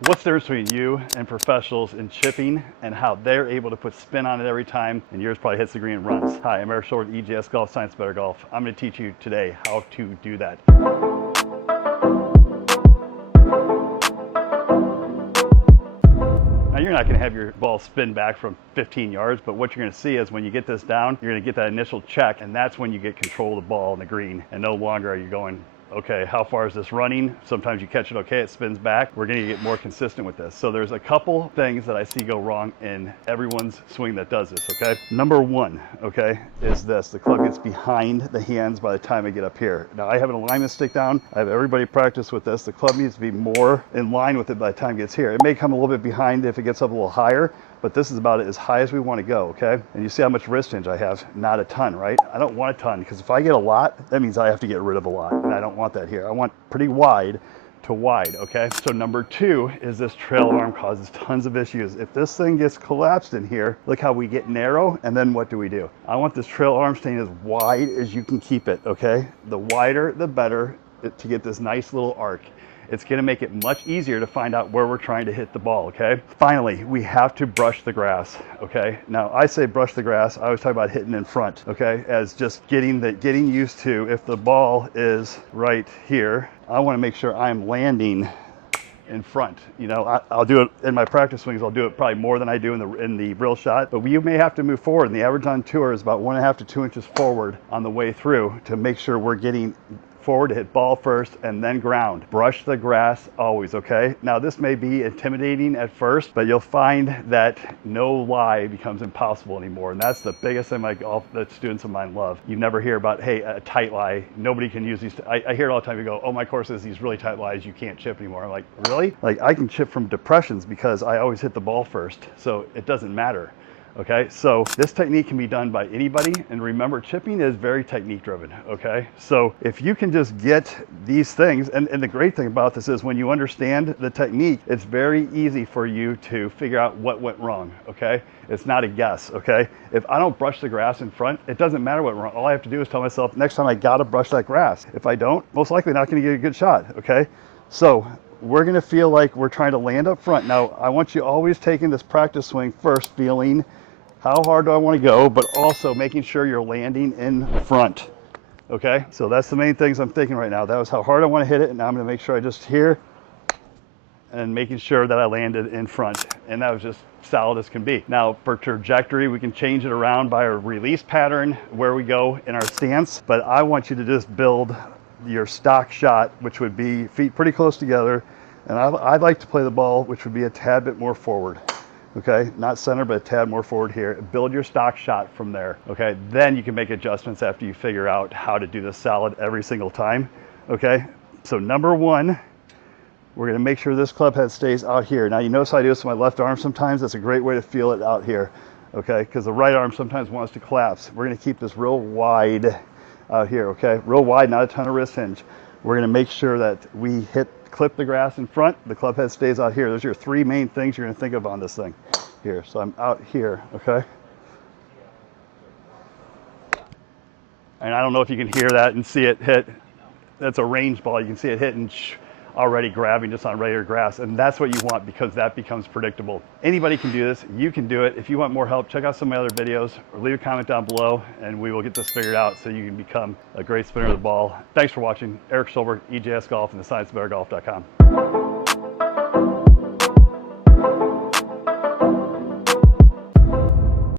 What's the difference between you and professionals in chipping and how they're able to put spin on it every time and yours probably hits the green and runs? Hi, I'm Eric Short, EJSGolf, Science Better Golf. I'm going to teach you today how to do that. Now you're not going to have your ball spin back from 15 yards, but what you're going to see is when you get this down, you're going to get that initial check, and that's when you get control of the ball in the green, and no longer are you going, okay, how far is this running? Sometimes you catch it okay, it spins back. We're going to get more consistent with this. So there's a couple things that I see go wrong in everyone's swing that does this, okay? Number one, okay, is this. The club gets behind the hands by the time I get up here. Now I have an alignment stick down. I have everybody practice with this. The club needs to be more in line with it by the time it gets here. It may come a little bit behind if it gets up a little higher, but this is about as high as we want to go, okay? And you see how much wrist hinge I have? Not a ton, right? I don't want a ton, because if I get a lot, that means I have to get rid of a lot, and I don't want that here. I want pretty wide to wide, okay? So number two is this trail arm causes tons of issues. If this thing gets collapsed in here, look how we get narrow, and then what do? I want this trail arm staying as wide as you can keep it, okay? The wider, the better to get this nice little arc. It's going to make it much easier to find out where we're trying to hit the ball, okay? Finally, we have to brush the grass, okay? Now, I say brush the grass. I always talk about hitting in front, okay? As just getting used to, if the ball is right here, I want to make sure I'm landing in front. You know, I'll do it in my practice swings. I'll do it probably more than I do in the real shot, but you may have to move forward. And the average on tour is about 1.5 to 2 inches forward on the way through to make sure we're getting forward to hit ball first and then ground. Brush the grass always, okay? Now this may be intimidating at first, but you'll find that no lie becomes impossible anymore. And that's the biggest thing my golf that students of mine love. You never hear about, hey, a tight lie. Nobody can use these. I hear it all the time. You go, oh, my course has these really tight lies. You can't chip anymore. I'm like, really? Like I can chip from depressions because I always hit the ball first. So it doesn't matter. Okay, so this technique can be done by anybody, and remember, chipping is very technique driven, okay? So if you can just get these things, and the great thing about this is when you understand the technique, it's very easy for you to figure out what went wrong, okay? It's not a guess, okay? If I don't brush the grass in front, it doesn't matter what went wrong. All I have to do is tell myself, next time I gotta brush that grass. If I don't, most likely not gonna get a good shot, okay? So we're gonna feel like we're trying to land up front. Now, I want you always taking this practice swing first, feeling how hard do I want to go, but also making sure you're landing in front, okay? So that's the main things I'm thinking right now. That was how hard I want to hit it, and now I'm going to make sure I just here and making sure that I landed in front, and that was just solid as can be. Now for trajectory, we can change it around by our release pattern, where we go in our stance, but I want you to just build your stock shot, which would be feet pretty close together, and I'd like to play the ball, which would be a tad bit more forward. Okay, not center, but a tad more forward here. Build your stock shot from there, okay? Then you can make adjustments after you figure out how to do this solid every single time, okay? So number one, we're gonna make sure this club head stays out here. Now you notice how I do this with my left arm sometimes. That's a great way to feel it out here, okay? Because the right arm sometimes wants to collapse. We're gonna keep this real wide out here, okay? Real wide, not a ton of wrist hinge. We're gonna make sure that we clip the grass in front, the club head stays out here. Those are your three main things you're gonna think of on this thing here. So I'm out here, okay? And I don't know if you can hear that and see it hit. That's a range ball. You can see it hitting already grabbing just on regular grass. And that's what you want, because that becomes predictable. Anybody can do this. You can do it. If you want more help, check out some of my other videos or leave a comment down below and we will get this figured out so you can become a great spinner of the ball. Thanks for watching. Eric Schulberg, EJS Golf, and the ScienceBetterGolf.com.